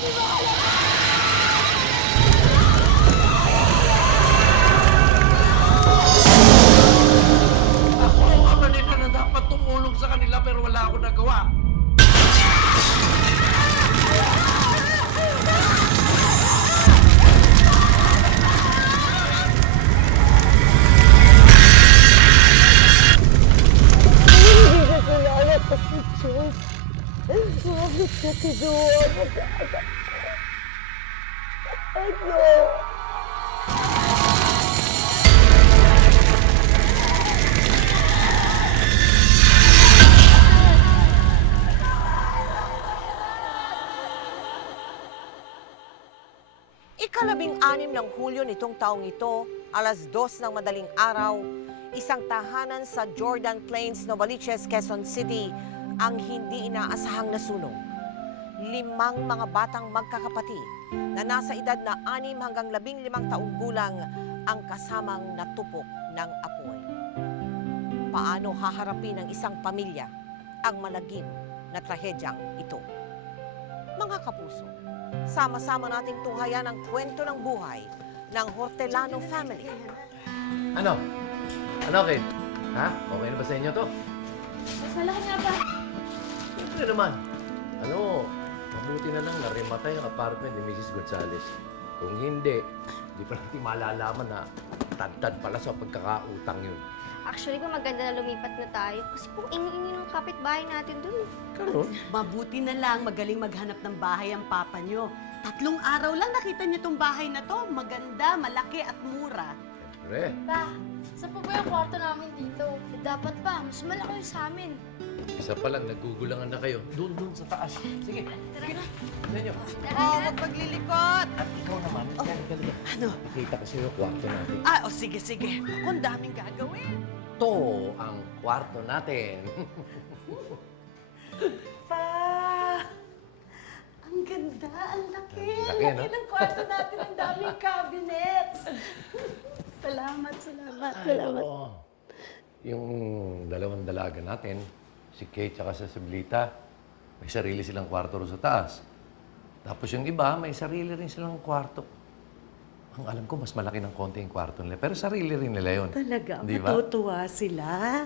Ako ang ama nila na dapat tumulong sa kanila pero wala akong nagawa. Hindi ka kilala pa si Diyos. Bakit ka kinuha mo ka? Ano? Ikalabing-anim ng Hulyo nitong taong ito, alas 2 ng madaling araw, isang tahanan sa Jordan Plains, Novaliches, Quezon City ang hindi inaasahang nasunog. 5 mga batang magkakapatid na nasa edad na 6 hanggang 15 taong gulang ang kasamang natupok ng apoy. Paano haharapin ng isang pamilya ang malagim na trahedyang ito? Mga kapuso, sama-sama nating tunghayan ang kwento ng buhay ng Hortelano family. Ano? Ano, Kate? Ha? Okay na ba sa inyo to? Mas malaki nga ba? Siyempre naman. Ano, mabuti na lang narimatay ang apartment ni Mrs. Gonzales. Kung hindi, di pa natin malalaman na tad-tad pala sa pagkakautang yun. Actually, kung maganda na lumipat na tayo. Kasi kung ingi-ingi ng kapitbahay natin dun. Karon? Mabuti na lang magaling maghanap ng bahay ang papa nyo. 3 araw lang nakita niyo tong bahay na to. Maganda, malaki at mura. Siyempre. Pa, saan po ba yung kwarto namin dito? Eh, dapat pa, mas malaki yung sa amin. Isa pa lang, nagugulangan na kayo. Doon sa taas. Sige, sige na. Tignan nyo. Oh, wag maglilikot. At ikaw naman, halika. Ano? Nakita ko sa'yo yung kwarto natin. Sige. Ako, ang daming gagawin. Ito ang kwarto natin. Pa! Ang ganda, ang laki. Laki, no? ng kwarto natin, ang daming cabinets. Salamat. Oo. Yung dalawang dalaga natin, si Kate at si Sablita, may sarili silang kwarto rin sa taas. Tapos yung iba, may sarili rin silang kwarto. Ang alam ko, mas malaki ng konti yung kwarto nila. Pero sarili rin nila yun. Talaga, Di ba? matutuwa sila.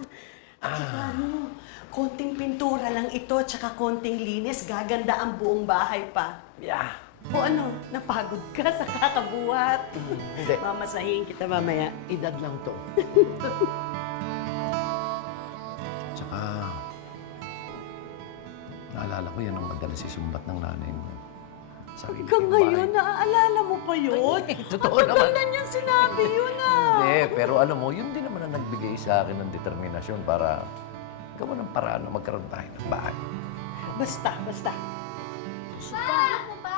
At saka konting pintura lang ito, tsaka konting linis, gaganda ang buong bahay pa. Yeah. O ano, napagod ka sa kakabuhat. Hindi. Mamasahin kita mamaya. Edad lang to. Tsaka, naalala ko yan ang madalas isumbat ng nanay mo. Sarili Hanggang kong ngayon, bahay. naaalala mo pa yun? Totoo Ang naman. tagal na niyan sinabi yun Hindi, pero alam mo, yun din naman ang nagbigay sa akin ng determinasyon para gawa ng paraan na magkaroon tayo ng bahay. Basta. Pa! Ano pa?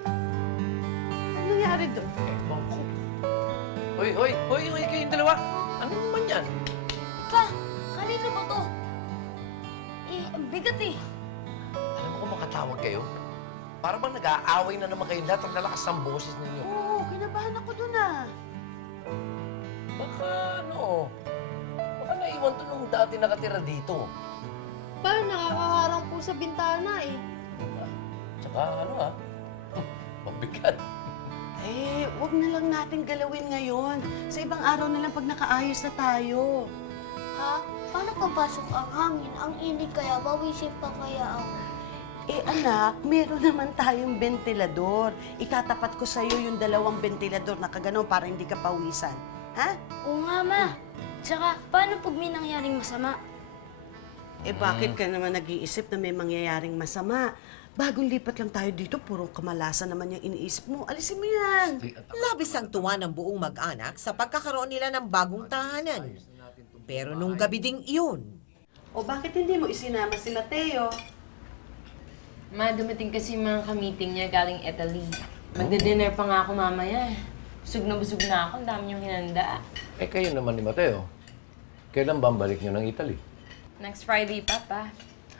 Ano nangyari doon? Ewan ko. Hoy, kayong dalawa. Ano naman yan? Pa! Kanino ba to? Eh, ang bigat eh. Alam mo kung makatawag kayo? Para bang nag-aaway na naman kayo lahat ang lalakas ng boses ninyo. Oo, kinabahan ako doon ah. Baka baka naiwan to nung dati nakatira dito. Pa, nakakaharang po sa bintana eh. Tsaka mabigat. Eh, wag na lang natin galawin ngayon. Sa ibang araw na lang pag nakaayos na tayo. Ha? Paano papasok ang hangin? Ang init kaya, bawisin pa kaya ako. Eh anak, meron naman tayong ventilador. Itatapat ko sa'yo yung 2 ventilador na kagano para hindi ka pawisan. Ha? Oo nga, ma. Tsaka, paano pag may nangyaring masama? Eh bakit ka naman nag-iisip na may mangyayaring masama? Bagong lipat lang tayo dito, puro kamalasan naman yung iniisip mo. Alisin mo yan. Labis ang tuwa ng buong mag-anak sa pagkakaroon nila ng bagong tahanan. Pero nung gabi ding iyon, O bakit hindi mo isinama si Mateo? Ma, dumating kasi yung mga ka-meeting niya galing Italy. Magde-dinner pa nga ako mamaya. Busog na ako. Ang dami niyong hinanda. Eh kayo naman ni Mateo. Kailan ba ang balik nyo ng Italy? Next Friday pa, pa.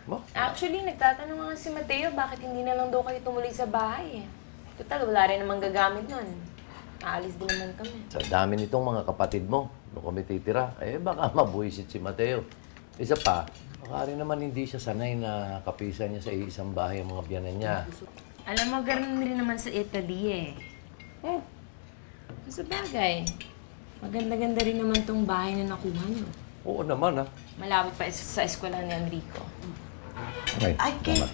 Mo? Actually, nagtatanong nga si Mateo bakit hindi na lang daw kayo tumuloy sa bahay. Total, wala rin namang gagamit nun. Aalis din naman kami. Sa dami nitong mga kapatid mo, nung kami titira, baka mabuisit si Mateo. Isa pa, Baka rin naman hindi siya sanay na kapisan niya sa isang bahay ang mga biyanan niya. Alam mo, ganun rin naman sa Italy eh. Sa bagay, maganda-ganda rin naman tong bahay na nakuha niyo. Oo naman, ha? Malapit pa sa eskwela ni Enrico. Ay, Kate,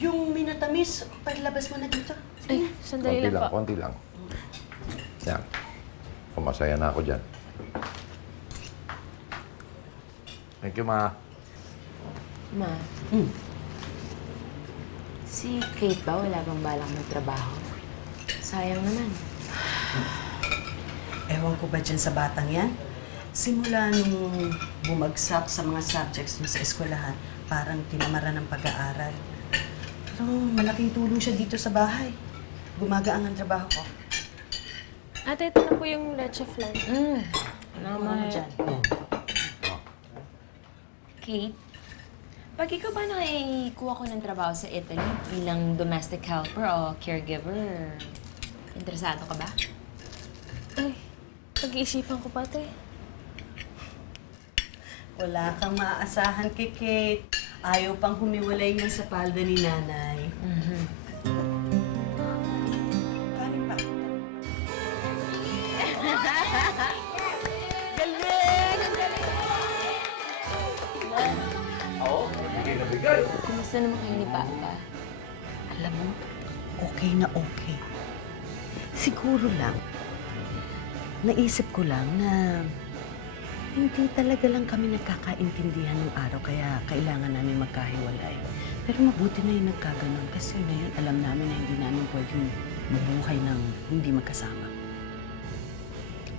yung minatamis, palabas mo na dito. Ay, sandali lang po. Konti lang. Yan. Pumasaya na ako dyan. Thank you, Ma. Ma, si Kate ba wala bang balak magtrabaho? Sayang naman. Ewan ko ba dyan sa batang yan? Simula nung bumagsak sa mga subjects niya sa eskwelahan, parang tinamaran ng pag-aaral. Pero malaking tulong siya dito sa bahay. Gumagaang ang trabaho ko. Ate, ito na po yung leche flan. Naman. Dyan. Kate, pag ikaw ba nakikuha ko ng trabaho sa Italy bilang domestic helper o caregiver, interesado ka ba? Ay, pag-iisipan ko pa, ate. Wala kang maaasahan kay Kate. Ayaw pang humiwalay niya sa palda ni nanay. Kanin pa. Oo, bigay na bigay. Kumusta naman kayo ni Papa? Alam mo, okay na okay. Siguro lang, naisip ko lang na hindi talaga lang kami nagkakaintindihan ng araw kaya kailangan namin magkahiwalay. Pero mabuti na yung nagkaganon kasi ngayon alam namin na hindi namin pwedeng mabuhay ng hindi magkasama.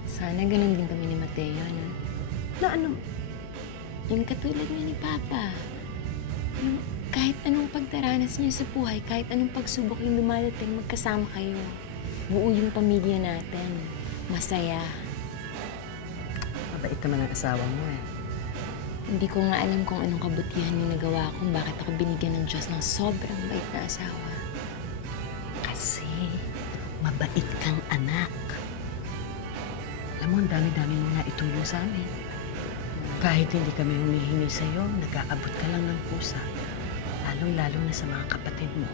Sana ganun din kami ni Mateo, no? Na ano? Yung katulad niya ni Papa. Yung kahit anong pagdaranas niya sa buhay, kahit anong pagsubok yung dumadating, magkasama kayo. Buo yung pamilya natin. Masaya. Mabait naman ang asawa mo eh. Hindi ko nga alam kung anong kabutihan yung nagawa ko, bakit ako binigyan ng Diyos ng sobrang bait na asawa. Kasi mabait kang anak. Alam mo, ang dami-dami mo na itulong sa amin. Kahit hindi kami humihingi sa'yo, nag-aabot ka lang ng pusa. Lalong-lalo na sa mga kapatid mo.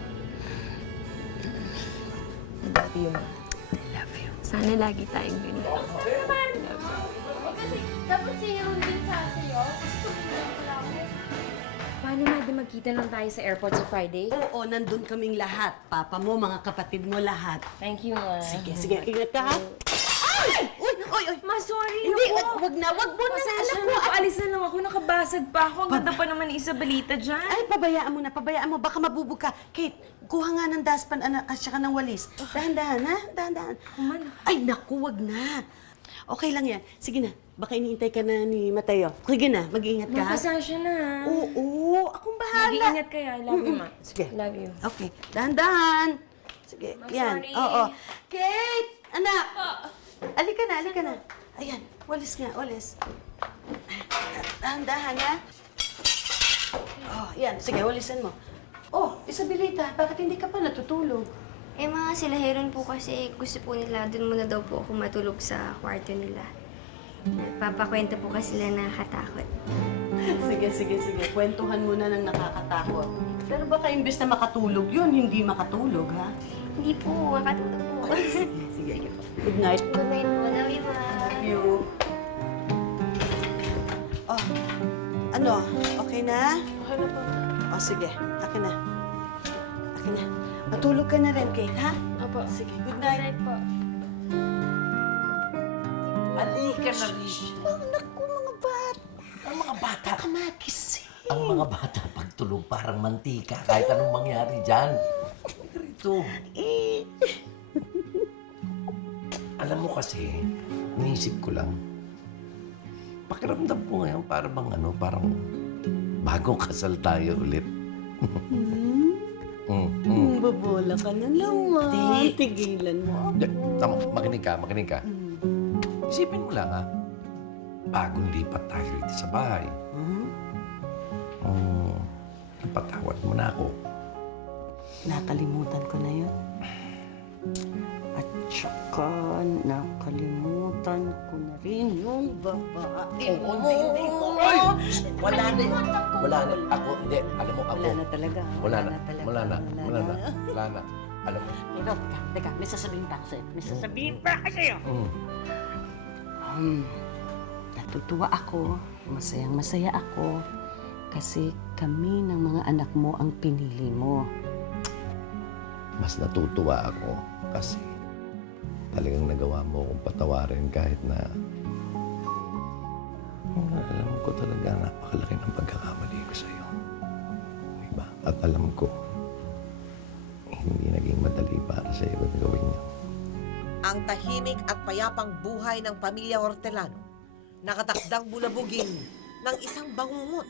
I love you, Ma. I love you. Sana lagi tayong ganito. Kasi dapat si Ron din sa sa'yo. Kasi tumingin ko lang ako. Paano, Madi, magkita lang tayo sa airport sa Friday? Oo, nandun kaming lahat. Papa mo, mga kapatid mo, lahat. Thank you, Ma. Sige, sige. Ingat ka, ha? Ay! Uy! Uy! Uy! Ma, sorry. Hindi, naku. wag na. Wag mo na. Pasensya Alam na ko. po. Alis na lang ako. Nakabasag pa ako. Ang ganda pa naman ni Isabelita dyan. Ay, pabayaan mo na. Pabayaan mo. Baka mabubog ka. Kate, kuha nga ng daspan at saka ng walis. Dahan-dahan, ha? Dahan-dahan. Ay, naku, wag na. Okay lang yan. Sige na. Baka iniintay ka na ni Mateo. Sige na. Mag-iingat ka, Ma, ha? pasensya na. Oo, akong bahala. Mag-iingat kayo. I love you, Ma. Sige. Love you. Okay. Dahan-dahan. Sige, yan. sorry. Oo. Kate! Anak! Alika na, alika na. Ayan, walis nga, walis. Dahan-dahan, ha? Oh, yan. Sige, walisan mo. Oh, Isabelita, bakit hindi ka pa natutulog? Eh, mga sila Heron po kasi gusto po nila, dun muna daw po ako matulog sa kwarto nila. Nagpapakwento po kasi sila na katakot. Sige, sige, sige. Kwentuhan mo na ng nakakatakot. Pero baka imbes na makatulog yun, hindi makatulog, ha? Hindi po, makatulog po. Sige. Good night. Good night po. Love you, Ma. Love you. Oh, ano? Okay na? Okay na po. Oh, sige. Akin na. Akin na. Matulog ka na rin, Kate, ha? Opo. Sige, good night. po. Halika na, Oh, naku, mga bata. Ang mga bata. Ka makising. Ang mga bata pagtulog parang mantika kahit anong mangyari dyan. Halika rito. Alam mo kasi, iniisip ko lang, pakiramdam ko ngayon para bang parang bagong kasal tayo ulit. Babola ka na naman. Tigilan mo. Tama, makinig ka. Isipin mo lang bagong lipat tayo dito sa bahay. Napatawad mo na ako. Nakalimutan ko na yun. At saka, nakalimutan ko na rin yung babae mo. Hindi ko. Ay! Wala na. Wala na. Ako, hindi. Alam mo, ako. Wala na talaga. Wala na. talaga. Wala na. Wala na. Wala na. Alam mo. Pero, teka, may sasabihin pa ako sa'yo. May sasabihin pa ako sa'yo. Natutuwa ako, masayang-masaya ako, kasi kami ng mga anak mo ang pinili mo. Mas natutuwa ako kasi talagang nagawa mo akong patawarin kahit na alam ko talaga napakalaki ng pagkakamali ko sa'yo. Diba? At alam ko, hindi naging madali para sa'yo ang gawin niyo. Ang tahimik at payapang buhay ng pamilya Hortelano nakatakdang bulabugin ng isang bangungot.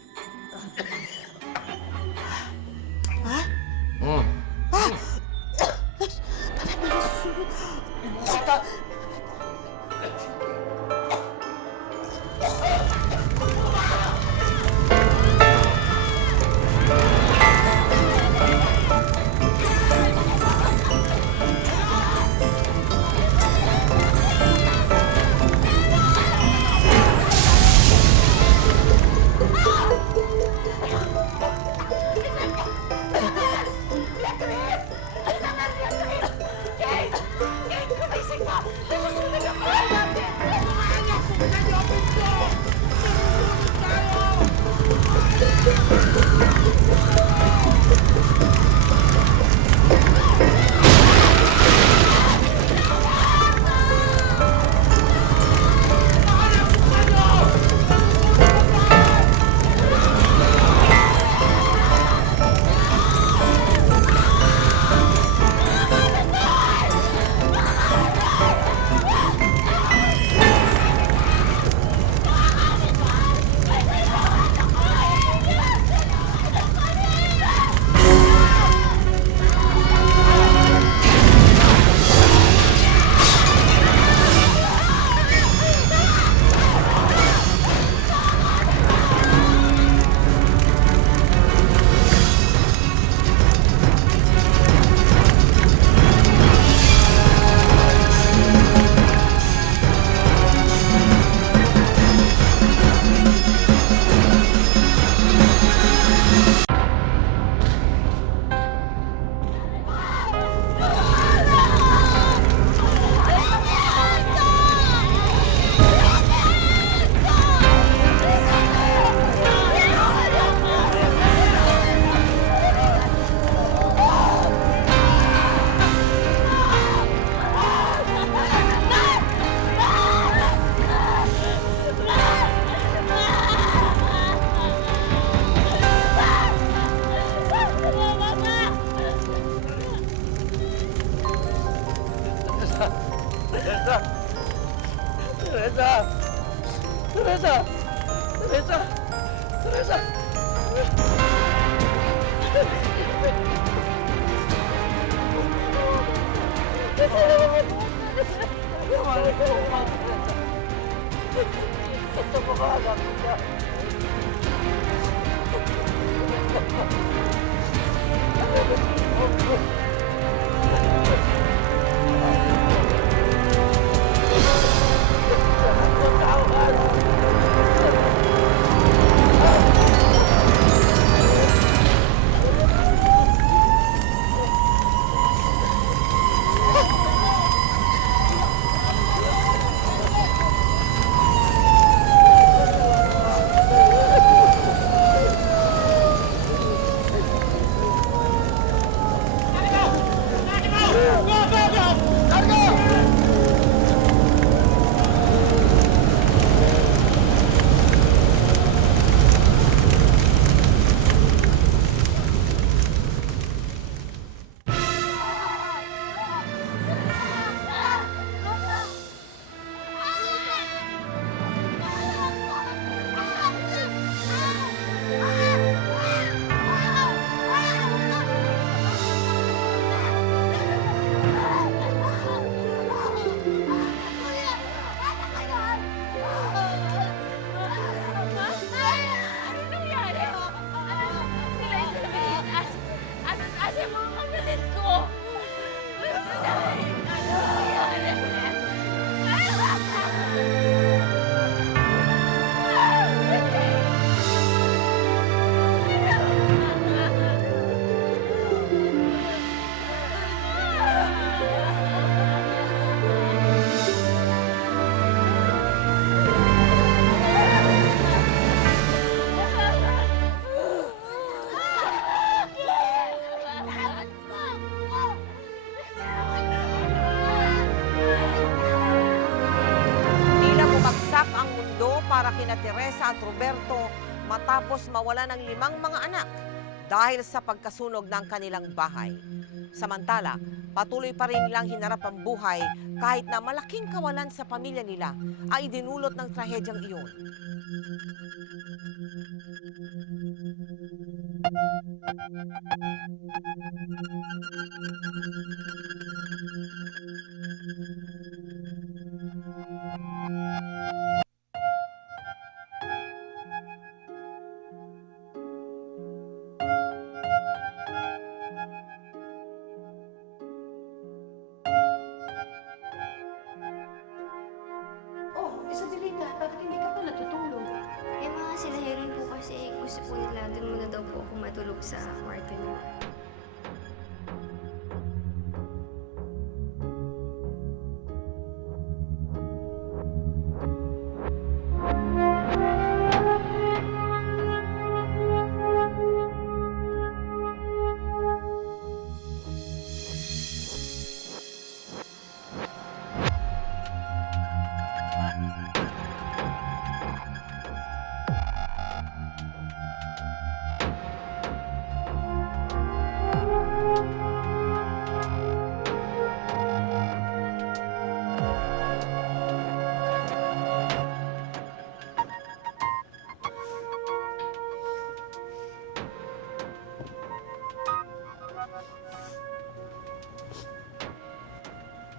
Maria Teresa at Roberto matapos mawala ng 5 mga anak dahil sa pagkasunog ng kanilang bahay. Samantala, patuloy pa rin nilang hinarap ang buhay kahit na malaking kawalan sa pamilya nila ay dinulot ng trahedyang iyon. Eh, mga silahiran po kasi gusto po nila doon muna daw po ako matulog sa kwarto nila.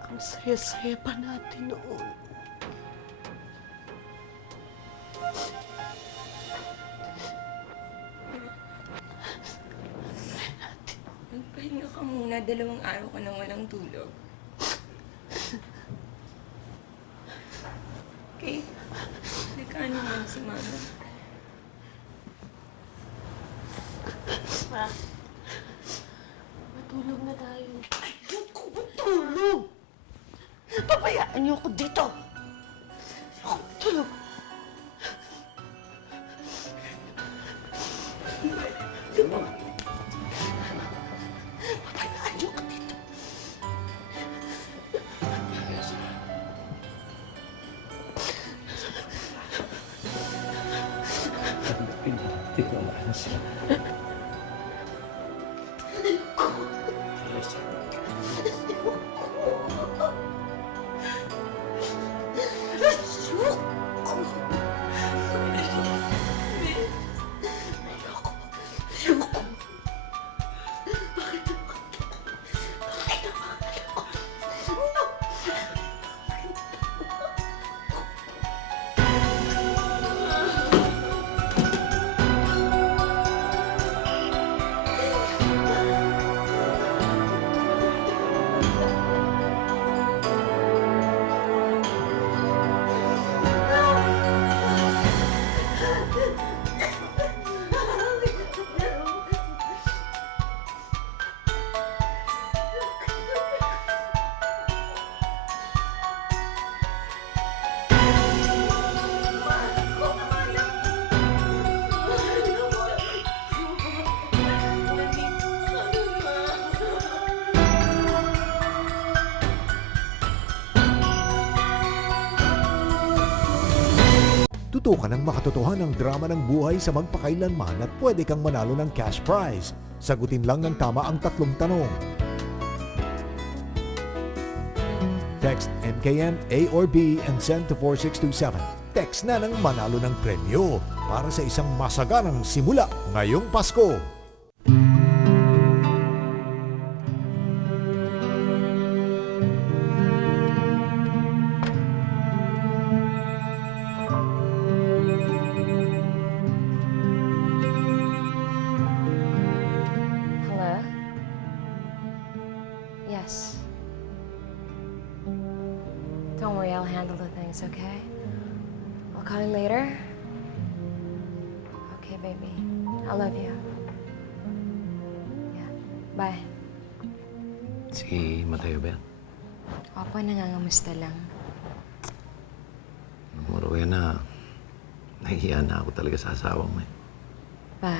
Ang saya-saya pa natin noon. Magpahinga ka muna. 2 araw ka nang walang tulog. Okay? Nagkano mo si Mama? Matulog na tayo. Ayoko matulog! Pabayaan niyo ako dito! Ayoko matulog! Pabayaan niyo ako dito! Tinamaan siya. Tutukan ang makatotohanang drama ng buhay sa magpakailanman at pwede kang manalo ng cash prize. Sagutin lang ng tama ang 3 tanong. Text MKM, A or B and send to 4627. Text na ng manalo ng premyo para sa isang masaganang simula ngayong Pasko. Hello? Yes. Don't worry, I'll handle the things, okay? I'll call you later. Okay, baby. I love you. Yeah. Bye. Si Mateo ba yan? Opo, nangangamusta lang. Rowena, nahihiya na ako talaga sa asawa mo eh. Pa,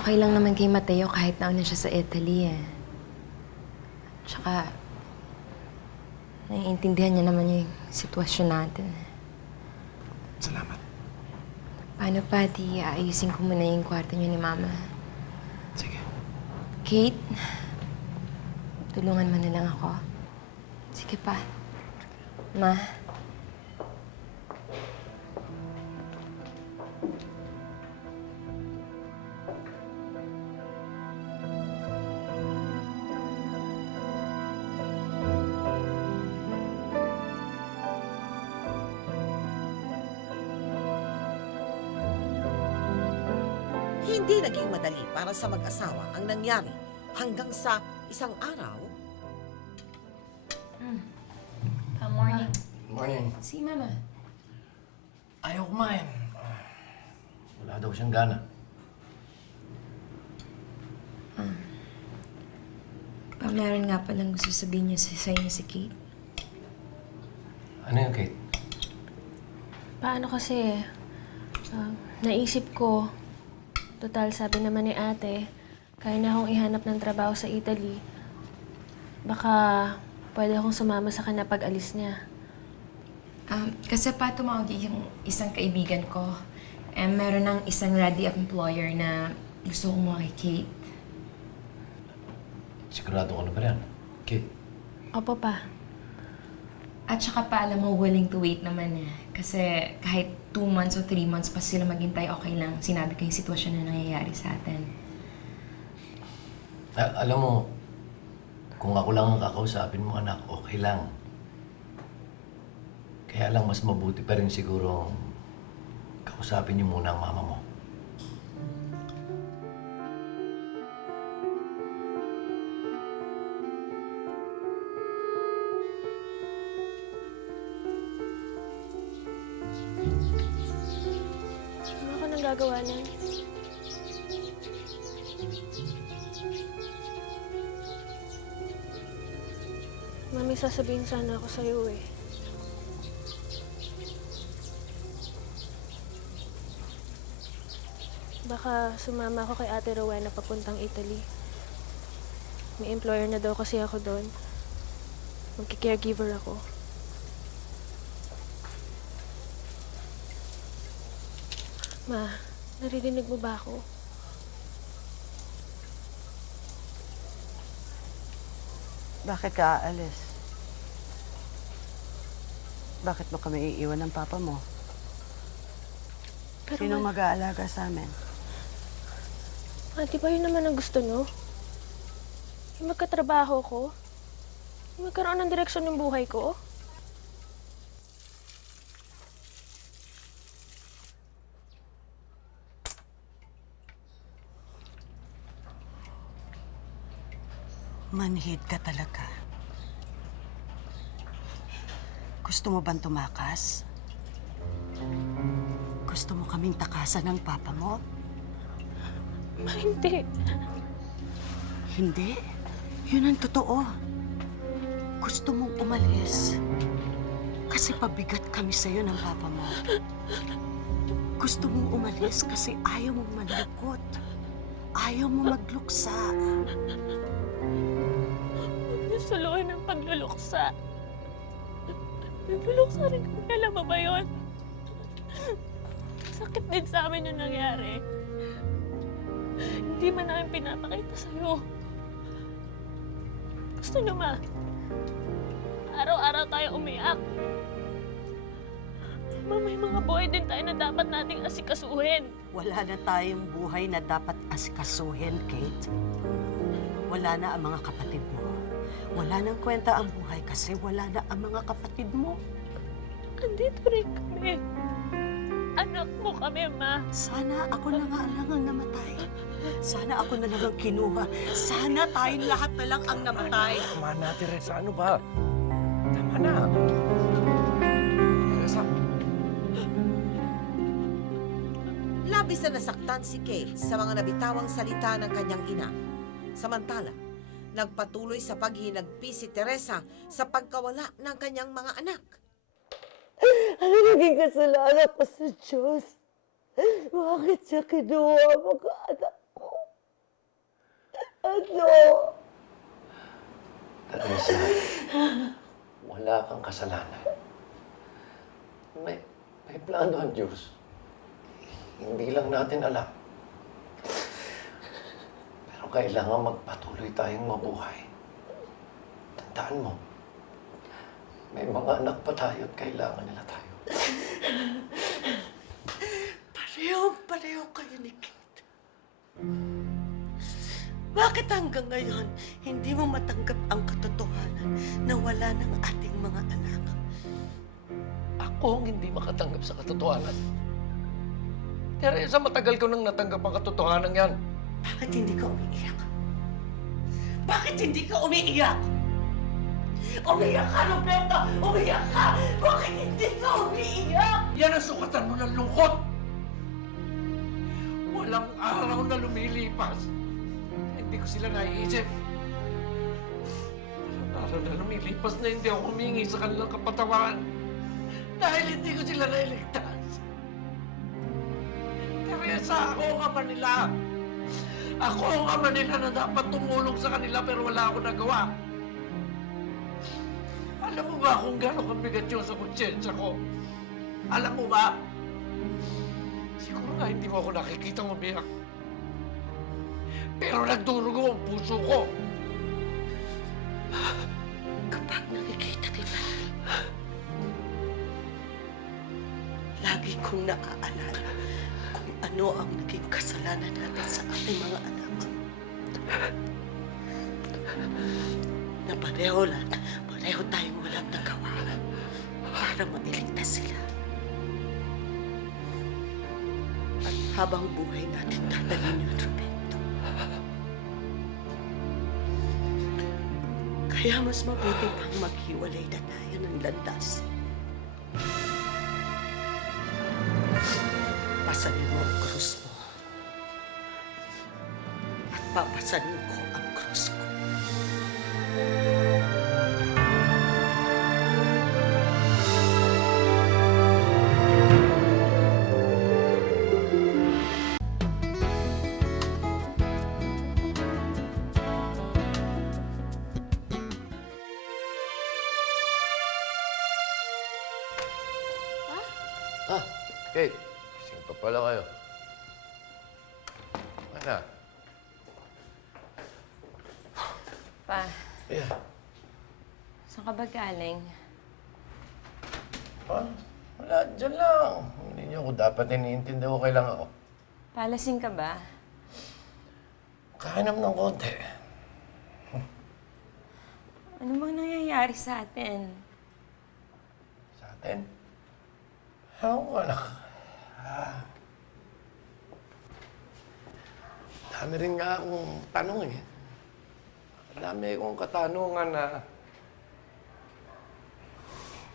okay lang naman kay Mateo kahit nauna siya sa Italy eh. Tsaka, naiintindihan niya naman yung sitwasyon natin. Salamat. Paano pa, di aayusin ko muna yung kwarto niyo ni Mama. Sige. Kate, tulungan mo na lang ako. Sige pa. Ma. Hindi naging madali para sa mag-asawa ang nangyari hanggang sa isang araw. Morning. Morning. Si Mama. Ayaw kumain. Wala daw siyang gana. Pa, meron nga palang gusto sabihin niya sa inyo si Kate. Ano yun, Kate? Paano kasi, naisip ko, total sabi naman ni ate, kaya na akong ihanap ng trabaho sa Italy. Baka pwede akong sumama sa kanya pag alis niya. Kasi pa tumawag yung isang kaibigan ko. Meron ng isang ready employer na gusto kumuha kay Kate. Sigurado ka na ba yan? Kate? Opo pa. At saka pa, alam mo, willing to wait naman eh. Kasi kahit 2 months o 3 months pa sila maghintay, okay lang. Sinabi ko yung sitwasyon na nangyayari sa atin. Alam mo, kung ako lang ang kakausapin mo, anak, okay lang. Kaya lang mas mabuti pa rin siguro kausapin niyo muna ang mama mo. Ano ako nang gagawa niyan? Mami, sasabihin sana ako sa'yo eh. Baka sumama ako kay Ate Rowena papuntang Italy. May employer na daw kasi ako doon. Magki-caregiver ako. Ma, naririnig mo ba ako? Bakit ka aalis? Bakit mo kami iiwan ng papa mo? Pero Sinong mag-aalaga sa amin? di ba yun naman ang gusto nyo? Yung magkatrabaho ko? Yung magkaroon ng direksyon ng buhay ko? Manhid ka talaga. Gusto mo bang tumakas? Gusto mo kaming takasan ng papa mo? Ma, hindi. Hindi. Yun ang totoo. Gusto mong umalis. Kasi pabigat kami sa'yo ng papa mo. Gusto mong umalis kasi ayaw mong manlukot. Ayaw mo magluksa. Huwag niyo suluhin ng pagluluksa. Nagluluksa rin kami. Alam mo ba yun? Sakit din sa amin yung nangyari. Hindi man namin pinapakita sa'yo. Gusto niyo, Ma? Araw-araw tayo umiyak. Ma, may mga buhay din tayo na dapat nating asikasuhin. Wala na tayong buhay na dapat asikasuhin, Kate. Wala na ang mga kapatid mo. Wala nang kwenta ang buhay kasi wala na ang mga kapatid mo. Andito rin kami. Anak mo kami, Ma. Sana ako na nga lang ang namatay. Sana ako na lang ang kinuha. Sana tayong lahat na lang ang namatay. Tama na, Teresa. Ano ba? Tama na. Teresa. Labis na nasaktan si Kate sa mga nabitawang salita ng kanyang ina. Samantala, nagpatuloy sa paghinagpi si Teresa sa pagkawala ng kanyang mga anak. Ano naging kasalanan ko sa Diyos? Bakit siya kinuha mga anak ko? Ano? Teresa, wala kang kasalanan. May May plano ang Diyos. Hindi lang natin alam. Pero kailangan magpatuloy tayong mabuhay. Tandaan mo, may mga anak pa tayo at kailangan nila tayo. Pareho kayo ni Kate. Bakit hanggang ngayon hindi mo matanggap ang katotohanan na wala ng ating mga anak? Ako ang hindi makatanggap sa katotohanan. Teresa, matagal ko nang natanggap ang katotohanan yan. Bakit hindi ka umiiyak? Bakit hindi ka umiiyak? Umiiyak ka, Roberto! Umiiyak ka! Bakit hindi ka umiiyak? Yan ang sukatan mo ng lungkot. Walang araw na lumilipas. Hindi ko sila naiisip. Walang araw na lumilipas na hindi ako humingi sa kanilang kapatawaran. Dahil hindi ko sila nailigtas. Teresa, ako ang ama nila. Ako ang ama nila na dapat tumulong sa kanila pero wala ako nagawa. Alam mo ba kung gano'ng kabigat yun sa konsyensya ko? Alam mo ba? Siguro nga hindi mo ako nakikitang umiyak. Pero nagdurugo ang puso ko. Kapag nakikita kita, lagi kong naaalala kung ano ang naging kasalanan natin sa ating mga anak. Na pareho tayong walang nagawa para mailigtas sila. At habang buhay natin dadalhin yun, Roberto. Kaya mas mabuti pang maghiwalay na tayo ng landas. Pasanin mo ang krus mo. At papasanin ko ang krus ko. Kate, gising pa pala kayo. Ano? Pa, Yeah. saan ka ba galing? Wala, dyan lang. Hindi niyo ako dapat iniintindi ko kailangan ako. Palasing ka ba? Kainom ng konti. Ano bang nangyayari sa atin? Sa atin? Ewan ko, anak. Dami rin nga akong tanong eh. Dami akong katanungan na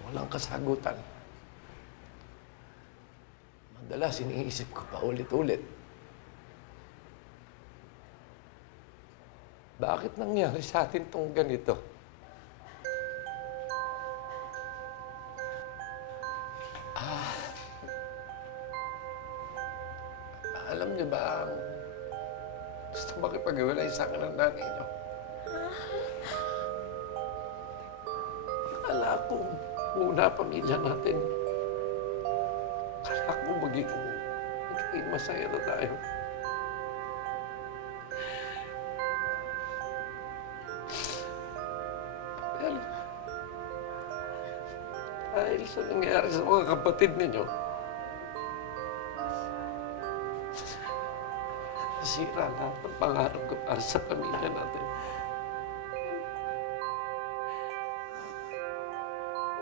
walang kasagutan. Madalas iniisip ko pa ulit-ulit. Bakit nangyari sa atin tong ganito? Alam niyo ba, gusto makipag-iwalay sa akin ng nanay niyo? Akala ko, muna pamilya natin. Akala ko magiging masaya na tayo. Pero, dahil sa nangyari sa mga kapatid ninyo, nasira lahat ng pangarap ko para sa pamilya natin.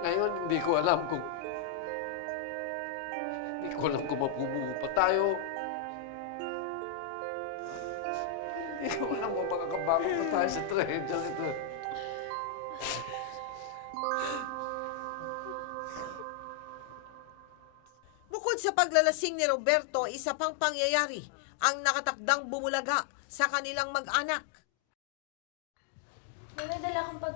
Ngayon, hindi ko alam kung mabubuo pa tayo. Hindi ko alam kung makakabangon pa tayo sa trahedya nito. Bukod sa paglalasing ni Roberto, isa pang pangyayari ang nakatakdang bumulaga sa kanilang mag-anak. May nadala akong pag...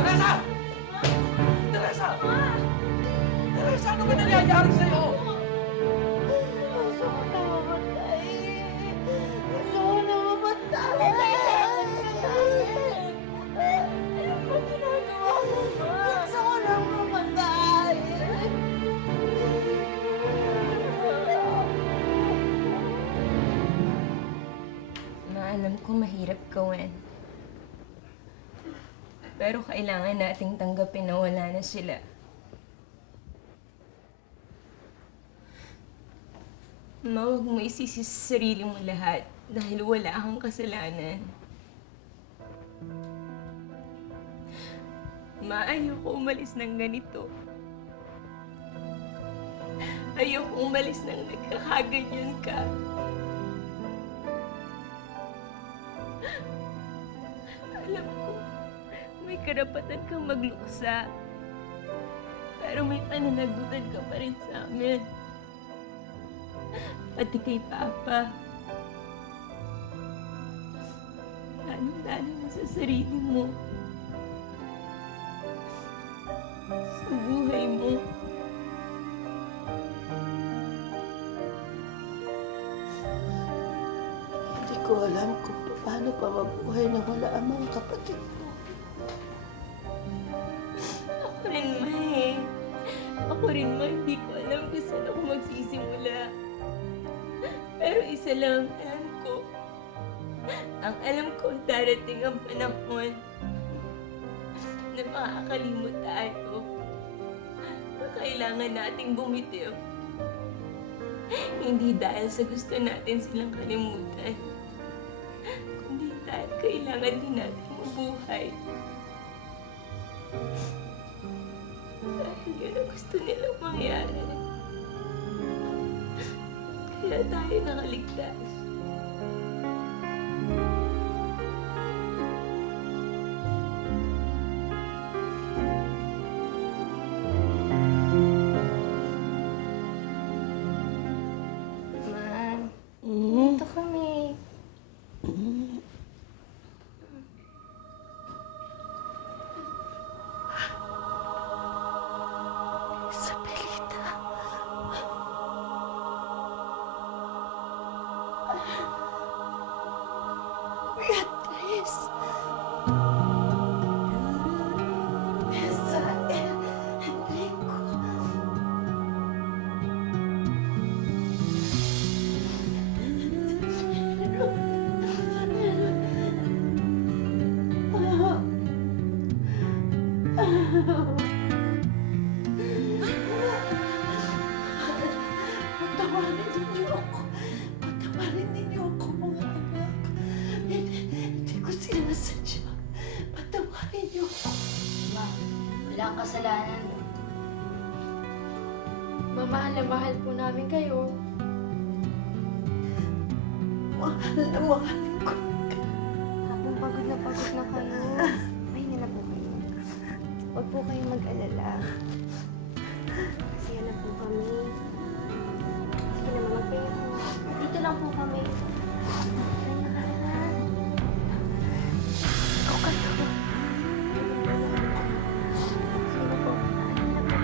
Teresa! Teresa! Teresa, ano alam ko mahirap gawin. Pero kailangan nating tanggapin na wala na sila. Ma, huwag mo isisi sa sarili mo lahat dahil wala kang kasalanan. Ma, ayoko umalis ng ganito. Ayoko umalis ng nagkakaganyan ka. Alam ko, may karapatan kang magluksa. Pero may pananagutan ka pa rin sa amin. Pati kay Papa. Lalong-lalo na sa sarili mo. Sa buhay mo. Hindi ko alam kung paano pa mabuhay na wala ang mga kapatid ko. Ako rin, Ma eh. Ako rin, Ma, hindi ko alam kung saan ako magsisimula. Pero isa lang ang alam ko. Ang alam ko, darating ang panahon na makakalimot tayo. Na kailangan nating bumitiw. Hindi dahil sa gusto natin silang kalimutan, kundi dahil kailangan din natin mabuhay. Dahil yun ang gusto nilang mangyari. Kaya tayo nakaligtas. Ma, dito kami. Isabelita. Beatriz. Israel. Enrico. Patawarin ninyo ako. Patawarin ninyo ako, mga anak. Hindi ko sinasadya. Patawarin niyo ako. Ma, wala kang kasalanan. Mahal na mahal po namin kayo. Mahal na mahal ko. Habang pagod na kayo. Pahinga na po kayo. Huwag po kayong mag-alala. Kasi na po kami. Sige naman, magpahinga po. Dito lang po kami. Pahinga ka na. Ikaw kayo. Sige na po. Pahinga po.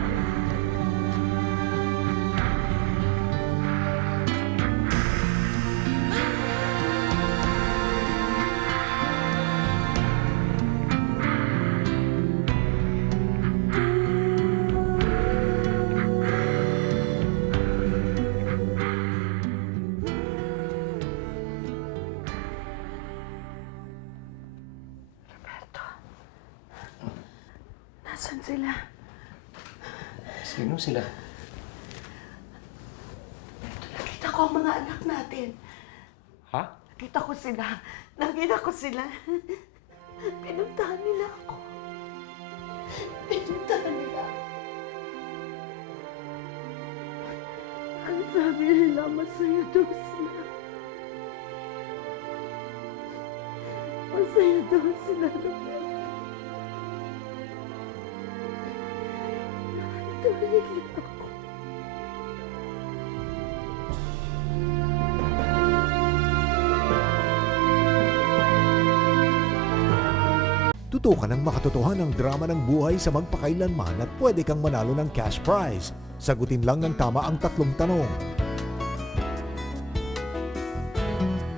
Nasaan sila? Sino sila? Nakita ko ang mga anak natin. Ha? Nakita ko sila. Nakita ko sila. Pinuntahan nila ako. Pinuntahan nila ako. Ang sabi nila, masaya daw sila. Masaya daw sila, Roberto. Tumigil ako. Tutukan ng makatotohanang drama ng buhay sa magpakailanman at pwede kang manalo ng cash prize. Sagutin lang ng tama ang 3 tanong.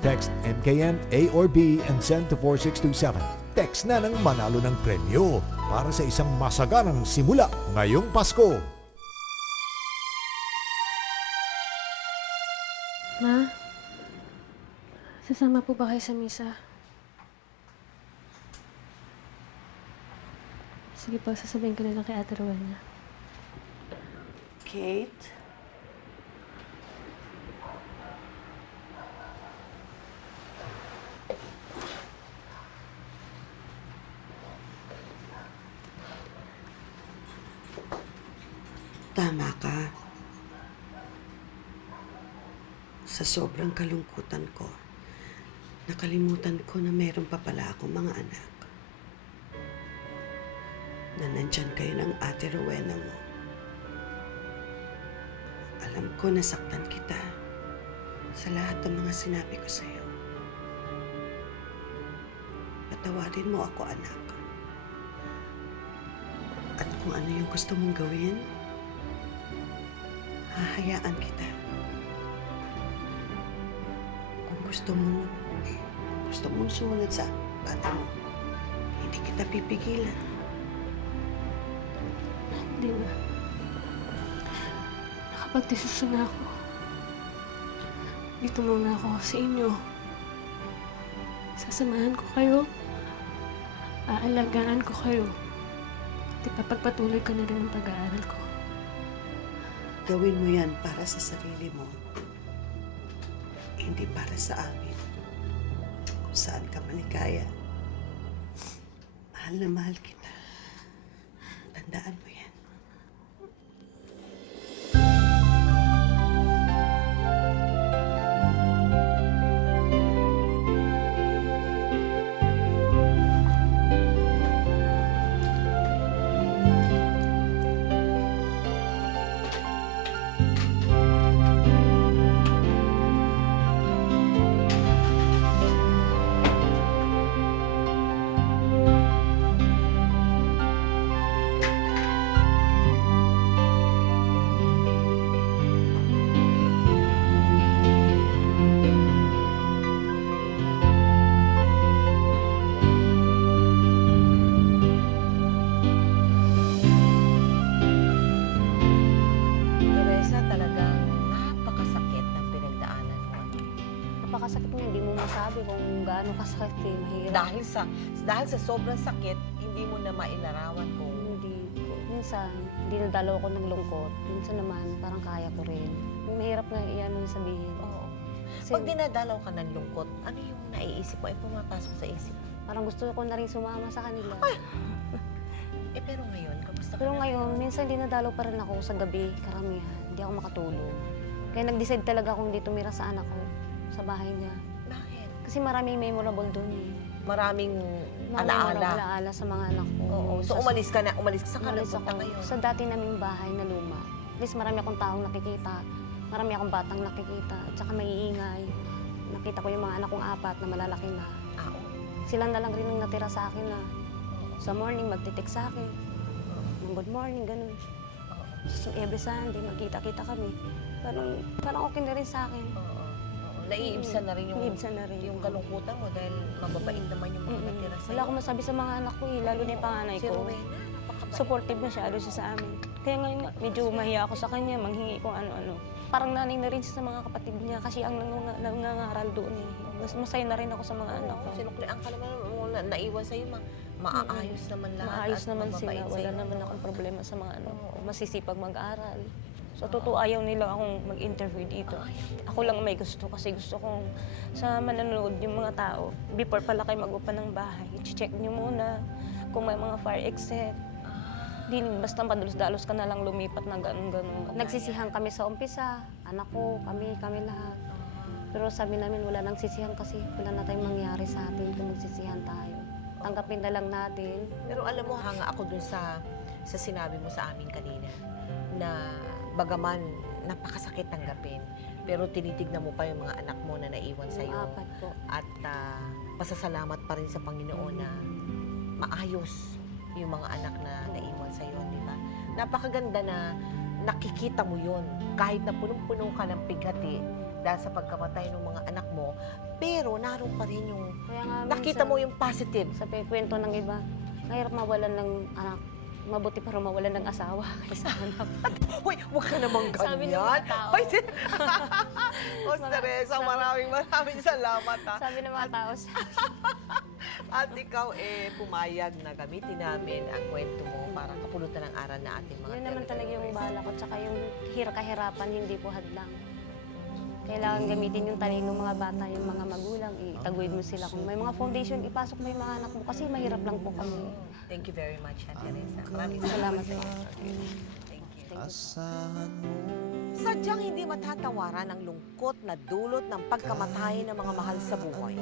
Text MKM, A or B and send to 4627. Text na ng manalo ng premyo para sa isang masaganang simula ngayong Pasko. Ma? Sasama po ba kayo sa misa? Sige po, sasabihin ko na lang kay Ate Rowena. Kate? Tama ka. Sa sobrang kalungkutan ko, nakalimutan ko na meron pa pala akong mga anak. Na nandyan kayo ng Ate Rowena mo. Alam ko nasaktan kita sa lahat ng mga sinabi ko sa'yo. Patawarin mo ako, anak. At kung ano yung gusto mong gawin, hahayaan kita. Kung gusto mong sumunod sa ate mo, hindi kita pipigilan. Hindi na. Nakapag-desisyon na ako. Dito muna ako sa inyo. Sasamahan ko kayo. Aalagaan ko kayo. At ipapagpatuloy ko na rin ang pag-aaral ko. Gawin mo yan para sa sarili mo. Hindi para sa amin. Kung saan ka maligaya. Mahal na mahal kita. Tandaan mo yan. Teresa, talagang napakasakit ng pinagdaanan mo. Napakasakit nga, hindi mo masabi kung gaano kasakit eh, mahirap. Dahil sa sobrang sakit, hindi mo na mailarawan kung Hindi ko. Minsan, hindi nadalaw ako ng lungkot. Minsan naman, parang kaya ko rin. Mahirap nga iyan mo sabihin. oo. Kasi Pag dinadalaw ka ng lungkot, ano yung naiisip mo? Ay pumapasok sa isip mo. parang gusto ko na rin sumama sa kanila. Pero ngayon, kamusta ka Pero na? ngayon, minsan dinadalaw pa rin ako sa gabi, karamihan. Hindi ako makatulog. Kaya nag-decide talaga akong di tumira sa anak ko, sa bahay niya. Bakit? Kasi maraming memorable doon eh. Maraming Mga alaala. alaala sa mga anak ko. Oo. So umalis ka sa Umalis kanila ako ngayon. sa dati naming bahay na luma. At least marami akong taong nakikita. Marami akong batang nakikita. At saka maiingay. Nakita ko yung mga anak kong apat na malalaki na. Oo. Sila na lang rin ang natira sa akin na sa morning magtitek sa akin. Ng good morning, ganun. So, every Sunday, magkita-kita kami. Parang okay na rin sa akin. Oo. Naiibsan na rin yung, Naiibsan na rin. yung kalungkutan mo dahil mababait naman yung mga natira sa'yo. Wala akong masabi sa mga anak ko eh, lalo na yung panganay Si ko. Rowena, napakabait. Supportive masyado siya sa amin. Kaya ngayon nga, medyo mahiya ako sa kanya, manghingi kung ano-ano. Parang nanay na rin siya sa mga kapatid niya kasi ang nangangaral doon eh. Mas masaya na rin ako sa mga anak ko. Sinuklian ka naman mo naiwan sa'yo, maaayos naman lahat. Maayos at naman mababait sila, wala sa'yo. naman akong problema sa mga ano. Masisipag mag-aral. So, totoo ayaw nila akong mag-interview dito. Ako lang may gusto kasi gusto kong sa manonood yung mga tao. Before pala kayo mag-upa ng bahay, i-check nyo muna kung may mga fire exit. Di basta padalos-dalos ka na lang lumipat na gano'n-gano'n. Nagsisihan kami sa umpisa, anak ko, kami lahat. Pero sabi namin wala nang sisihan kasi wala na tayong mangyari sa atin kung magsisihan tayo. Tanggapin na lang natin. Pero alam mo, hanga ako dun sa sinabi mo sa amin kanina na bagaman napakasakit tanggapin, pero tinitignan mo pa yung mga anak mo na naiwan sa'yo. Yung apat po. At pasasalamat pa rin sa Panginoon na maayos yung mga anak na naiwan sa'yo, di ba? Napakaganda na nakikita mo yun. Kahit na punong-puno ka ng pighati dahil sa pagkamatay ng mga anak mo, pero naroon pa rin yung Kaya nga nakita minsan, mo yung positive. sa kwento ng iba, mahirap mawalan ng anak. mabuti pa rin mawalan ng asawa kaysa hanap. Hoy, huwag ka namang ganyan. Sabi ng mga tao. Hoy, Os Teresa, maraming salamat ha. Sabi ng mga tao, At ikaw pumayag na gamitin namin ang kwento mo para kapulutan ng aral na ating mga yun naman talaga yung televiewers. bala ko. Tsaka yung kahirapan, hindi po hadlang. Kailangan gamitin yung talino ng mga bata, yung mga magulang, itaguyod mo sila. Kung may mga foundation, ipasok mo yung mga anak mo kasi mahirap lang po kami. Thank you very much, ha, Teresa. Maraming Salamat po. Thank you. Sadyang hindi matatawaran ang lungkot na dulot ng pagkamatay ng mga mahal sa buhay.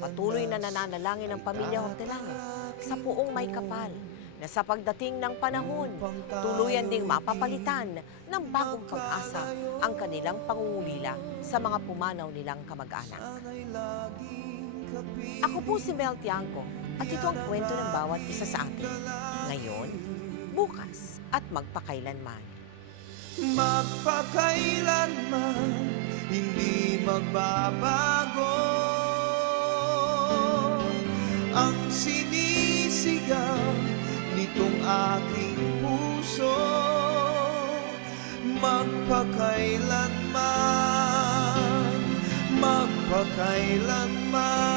Patuloy na nananalangin ng pamilya Hortelano sa puong may kapal na sa pagdating ng panahon, tuluyan ding mapapalitan ng bagong pag-asa ang kanilang pangungulila sa mga pumanaw nilang kamag-anak. Ako po si Mel Tiangco at ito ang kwento ng bawat isa sa atin. Ngayon, bukas at magpakailanman. Magpakailanman hindi magbabago ang sinisigaw nitong aking puso. Magpakailanman, magpakailanman.